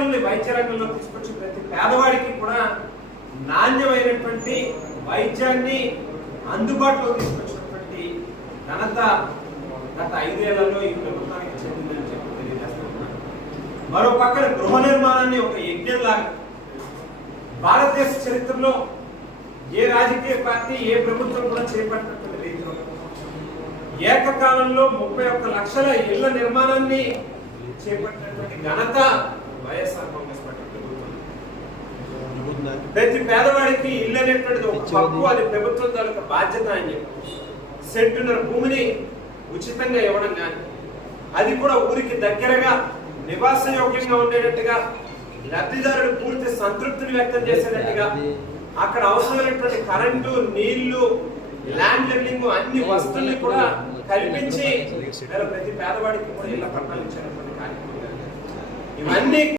సంస్కరణలు వైద్య రంగంలో తీసుకొచ్చి ప్రతి పేదవాడికి కూడా నాణ్యమైనటువంటి వైద్యాన్ని అందుబాటులో తీసుకొచ్చినటువంటి ఘనత గత 5 ఏళ్లలో ఈ ప్రభుత్వానికి చెందిందని చెప్పి తెలియజేస్తున్నాను. మరో పక్కన గృహ నిర్మాణాన్ని ఒక యజ్ఞంలాగా భారతదేశ చరిత్రలో ఏ రాజకీయ పార్టీ ఏ ప్రభుత్వం కూడా చేపట్టినటువంటి రీతిలో ఏకకాలంలో 31 లక్షల ఇళ్ల నిర్మాణాన్ని చేపట్టినటువంటి ఘనత వైఎస్ఆర్ కాంగ్రెస్ పార్టీ ప్రభుత్వం. ప్రతి పేదవాడికి ఇల్లు అనేటువంటిది ఒక హక్కు, అది ప్రభుత్వం తాలూకా బాధ్యత అని చెప్పి సెంటున్నర భూమిని ఉచితంగా ఇవ్వడం కానీ, అది కూడా ఊరికి దగ్గరగా నివాసయోగ్యంగా ఉండేటట్టుగా, లబ్ధిదారుడు పూర్తి సంతృప్తిని వ్యక్తం చేసేటట్టుగా, అక్కడ అవసరమైనటువంటి కరెంటు, నీళ్లు, ల్యాండ్ లెవెలింగ్ అన్ని వస్తువుల్ని కూడా కల్పించి ప్రతి పేదవాడికి కూడా ఇళ్ల పట్టాలు ఇచ్చేటువంటి కార్యక్రమం ఇవన్నీ